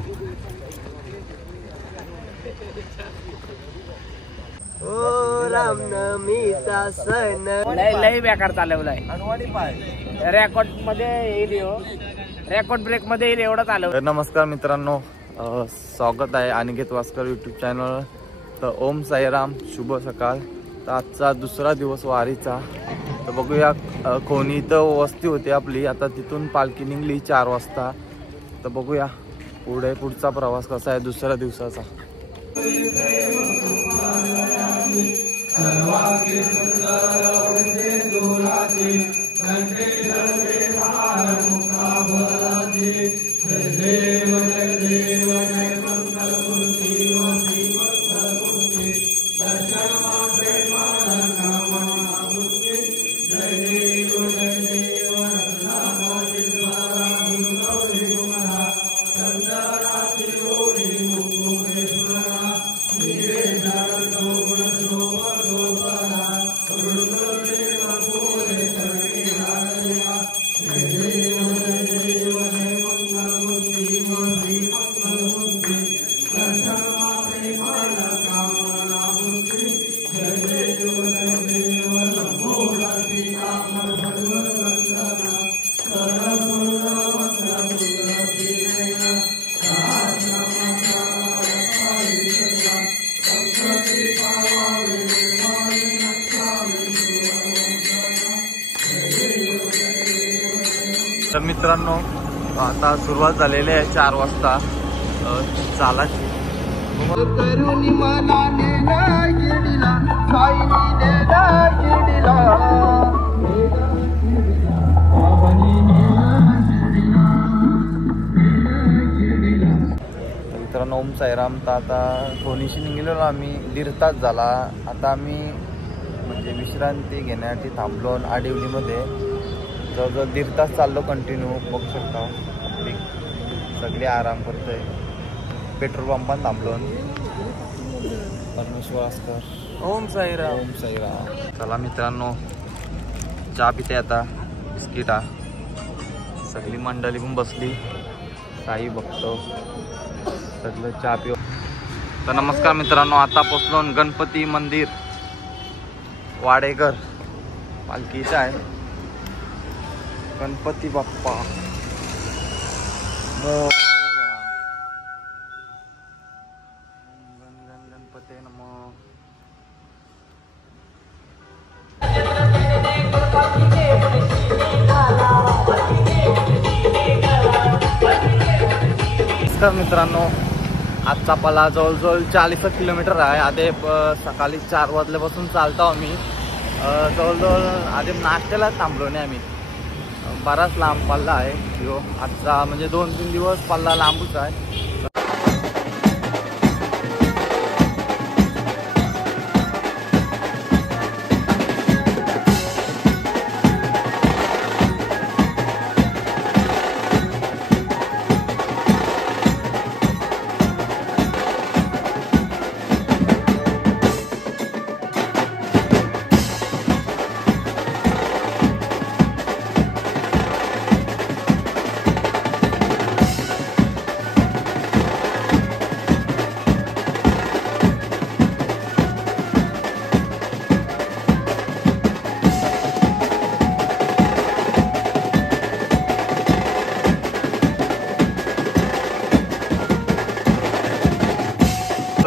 ओ रामनवमीचा सण लय बेकार चालवलाय. रेकॉर्ड मध्ये येईल, रेकॉर्ड ब्रेक मध्ये येईल एवढं चालवलं. नमस्कार मित्रांनो, स्वागत आहे अनिकेत वास्कर यूट्यूब चॅनल. तर ओम साईराम, शुभ सकाळ. तर आजचा दुसरा दिवस वारीचा. तर बघूया, कोणी इथं वस्ती होती आपली, आता तिथून पालखी निघली 4 वाजता. तर बघूया पुढचा प्रवास कसा आहे दुसऱ्या दिवसाचा. तर मित्रांनो, आता सुरुवात झालेली आहे 4 वाजता चालाची. मित्रांनो, ओम साईराम. तर आता कोणीशी निघालेलो आम्ही, 1.5 तास झाला. आता आम्ही म्हणजे विश्रांती घेण्यासाठी थांबलो आडिवलीमध्ये. जवळजवळ 1.5 तास चाललो कंटिन्यू. बघू शकता आपली सगळे आराम करतोय. पेट्रोल पंपात थांबलो. परमेश्वर वास्कर. ओम साईराम. ओम साईराम. चला मित्रांनो, चहा पिते आता, बिस्किटा. सगळी मंडळी पण बसली, साई बघतो सगळं चहा पिऊ. तर नमस्कार मित्रांनो, आता पोचलो गणपती मंदिर वाडेकर. पालखीचं आहे. गणपती बाप्पा गणपती नमः. नमस्कार मित्रांनो, आजचा पल्ला जवळजवळ 40 किलोमीटर आहे. आधी सकाळी 4 वाजल्यापासून चालतो आम्ही. जवळजवळ आधी नाश्त्याला थांबलो नाही आम्ही. बराच लांब पल्ला आहे ह्यो आजचा, म्हणजे 2-3 दिवस पल्ला लांबच आहे.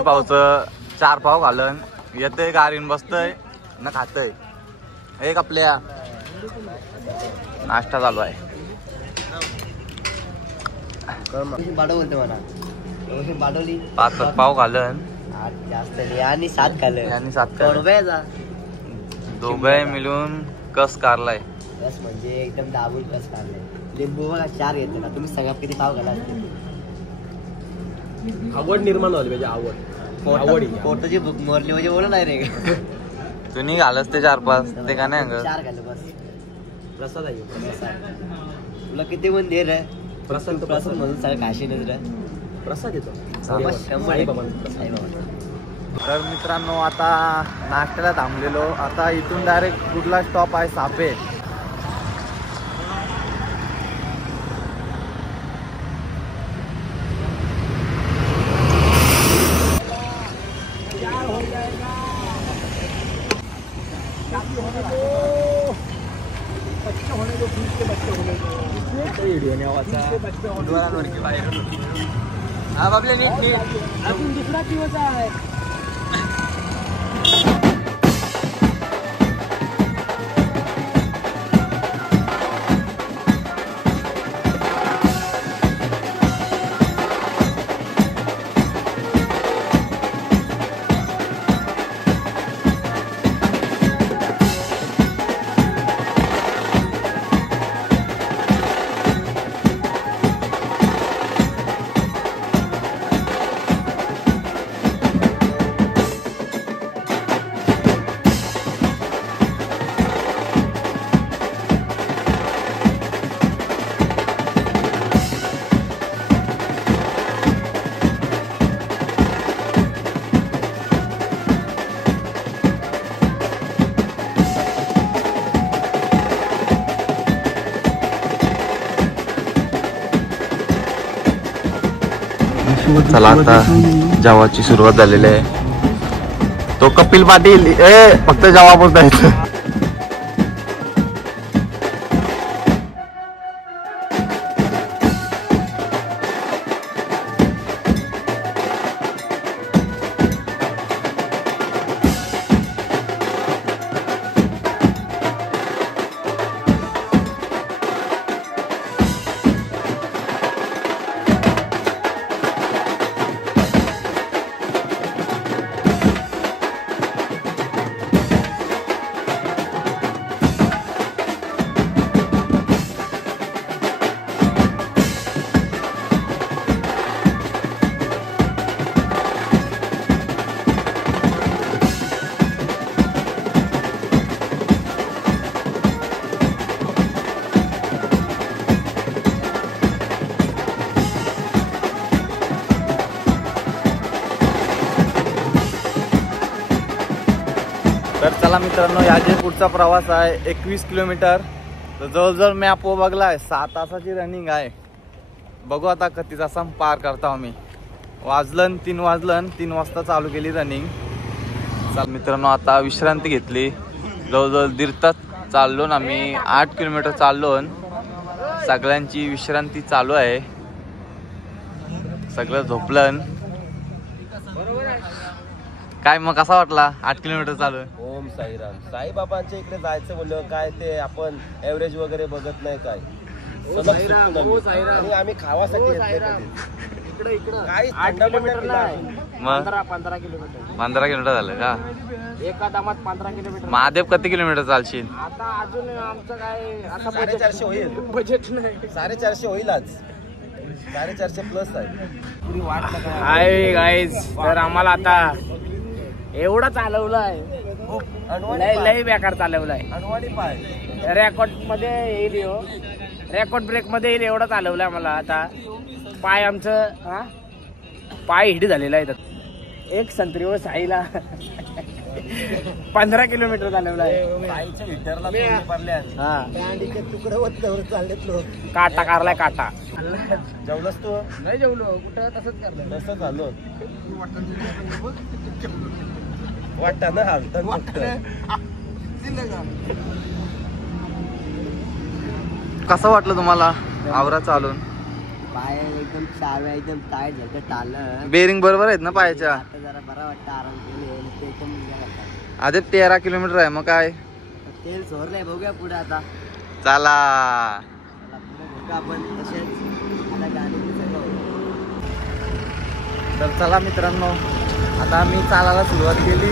पावचं 4 पाव घालन येतंय, गाडीन बसतय न खातय. एक आपल्या नाश्ता चालू आहे. बोलते मला 5 पाव घालन जास्त आणि 7 घालन आणि 7 रुपयाचा दोघे मिळून कस कारलाय. कस म्हणजे एकदम दाबून कस काढलाय. लिंबू बघा 4 येते ना. तुम्ही सगळ्यात किती पाव घाला? आवड निर्माण झाली पाहिजे. आवड पोटाची भूक मोरली म्हणजे बोल नाही रे. तुम्ही घालच ते 4-5 ते का नाही. 4 घाल बस. प्रसाद आहे. तुला किती पण दे रे. प्रसाद म्हणून सगळं काशीनच रे. प्रसाद येतो. 100. तर मित्रांनो, आता नाश्त्याला थांबलेलो. आता इथून डायरेक्ट कुठला स्टॉप आहे? सापे. हा बाबले नीट नीट अजून दुसरा दिवस आहे. चला आता जेवाची सुरुवात झालेली आहे. तो कपिल पाटील फक्त जेवा बोलतायत. तर चला मित्रांनो, याचे पुढचा प्रवास आहे 21 किलोमीटर. तर जवळजवळ मॅप बघलाय 6 तासाची रनिंग आहे. बघू आता किती तासा पार करता आम्ही. वाजलन 3 वाजता चालू केली रनिंग. चल मित्रांनो, आता विश्रांती घेतली. जवळजवळ 1.5 तास चाललो ना आम्ही. 8 किलोमीटर चाललो. सगळ्यांची विश्रांती चालू आहे. सगळं झोपलं. काय मग कसा वाटला 8 किलोमीटर चालू? ओम साईराम. साईबाबांच्या इकडे जायचं म्हणलं काय ते आपण एव्हरेज वगैरे बघत नाही काय. आणि आम्ही खावासाठी काय 8 किलोमीटर नाही, 15 किलोमीटर. 15 किलोमीटर झालं का? एका दामात 15 किलोमीटर. महादेव किती किलोमीटर चालशील? आता अजून आमचं काय आता 450 होईल. बजेट नाही. 450 होईल आज. 450 प्लस आहे. हाय गाईज, तर आम्हाला आता एवढं चालवलंय, लय बेकार चालवलंय. अनवाणी पाय रेकॉर्ड मध्ये येईल, रेकॉर्ड ब्रेक मध्ये येईल एवढं चालवलंय मला. आता पाय आमचं पाय हिट झालेला आहे. एक संत्रीवर साईला 15 किलोमीटर चालवलं आहे. साईच्या हिटरला तुकडं चाललेत लोक. काटा कारलाय काटा. जेवलंस तू? नाही जेवलो कुठं, तसंच करलं. तसं झालं वाटतं ना. हालतं कसं वाटलं तुम्हाला आवरा चालून? पाय एकदम 4 वेळा एकदम टाईट झालं, टाळलं. बेरिंग बरोबर आहेत ना पायाच्या? आता जरा बरा वाटतं, आराम केले ते एकदम. आधी 13 किलोमीटर आहे. मग काय तेल सोडलंय, बघूया पुढे आता. चला पुढे आपण तसेच आता गाडी. तर चला मित्रांनो, आता मी चालायला सुरुवात केली.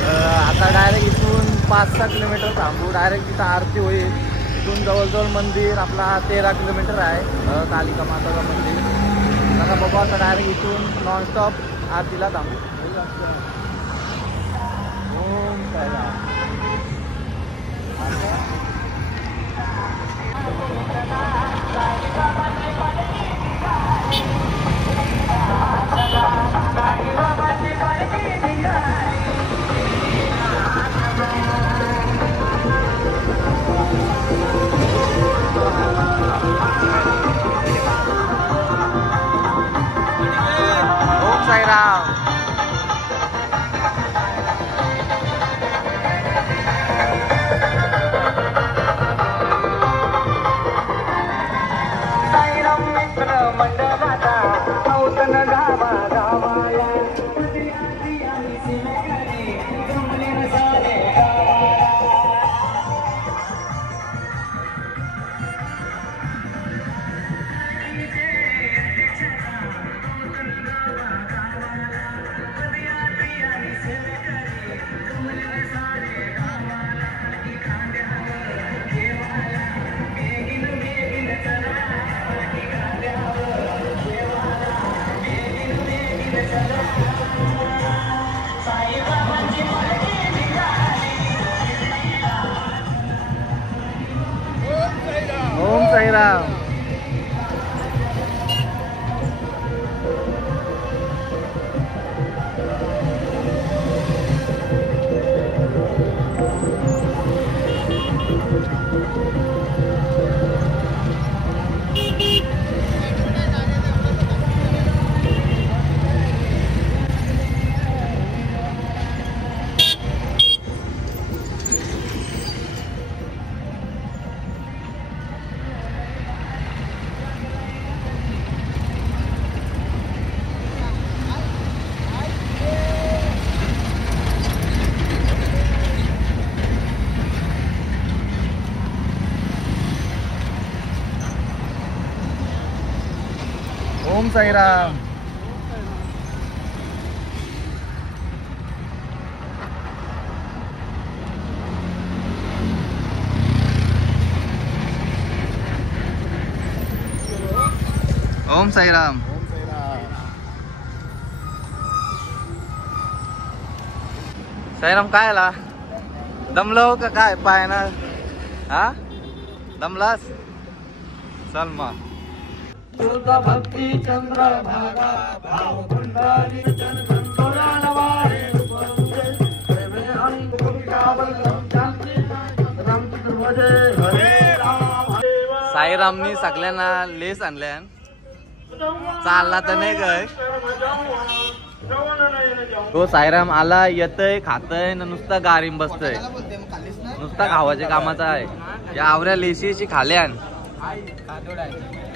आता डायरेक्ट इथून 5-6 किलोमीटर थांबू. डायरेक्ट तिथं आरती होईल. इथून जवळजवळ मंदिर आपला 13 किलोमीटर आहे, कालिका माताचं मंदिर. आता बघू, आता डायरेक्ट इथून नॉनस्टॉप आरतीला थांबू. ओम साईराम. ओम साईराम. Mister ओम साईराम. ओम साईराम. साईराम काय आला दमलो का काय पाय ना हा दमलास चल मग. साईरामनी सगळ्यांना लेस आणल्यान चालला तर नाही काय. तो साईराम आला येतय खातय न नुसता गारीम बसतय नुसता खावाच्या कामाचा आहे. या आवऱ्या लेशीची खाल्यान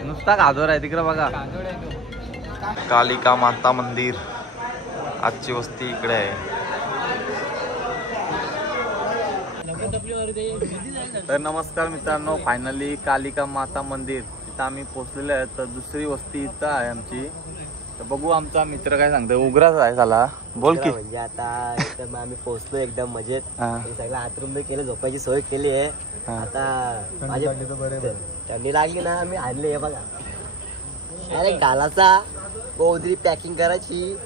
नुसता गाजर आहे तिकडे बघा. कालिका माता मंदिर आजची वस्ती इकडे आहे. तर नमस्कार मित्रांनो, फायनली कालिका माता मंदिर इथं आम्ही पोहोचलेलो आहे. तर दुसरी वस्ती इथं आहे आमची. तर बघू आमचा मित्र काय सांगतोय. उग्राच आहे झाला बोल की. म्हणजे आता इथं आम्ही पोहोचलो एकदम मजेत. सगळं आतरूम केलं, झोपायची सोय केली आहे. आता माझ्या थंडी लागली ना आम्ही आणले हे बघा. अरे गालाचा गोदरी पॅकिंग करायची.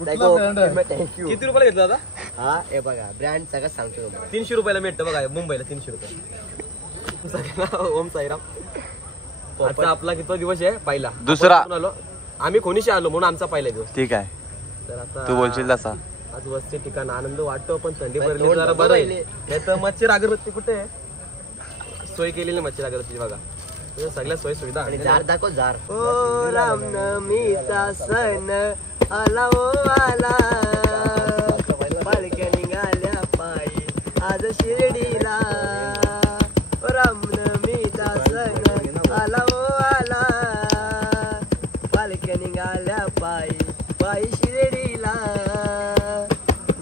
थँक्यू. किती रुपयाला घेतला आता? हा हे बघा ब्रँड सगळं सांगतो तुम्हाला. 300 रुपयाला मिळतं बघा मुंबईला. 300 रुपये. ओम साईराम. आजचा आपला कितवा दिवस आहे? पहिला. दुसरा. आलो आम्ही कोणीशी आलो म्हणून आमचा पहिला दिवस. ठीक आहे तर आता तू बोलशील तसा. आज वस्ती ठिकाण आनंद वाटतो पण थंडी भरली जरा बरं आहे. नाही तर मच्छर अगरबत्ती कुठे आहे? सोय केलेली मच्छर अगरबत्ती बघा. सगळ्या सोयी सुविधा. आणि जार दाखव जार. ओ रामनवमीचा सण आला ओ आला, पालख्या निघाल्या पायी आज शिर्डीला. रामनवमीचा सण आला ओ आला, पालख्या निघाल्या पायी पायी शिर्डीला.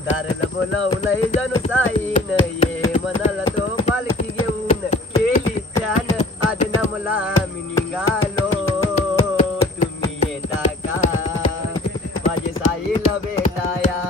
दारला बोलावलंय जणू साईन, ये म्हणाला तो पालखी घेऊन. केली त्यान आज नामला आम्ही निघालो. तुम्ही येता का माझे साईला भेटाया.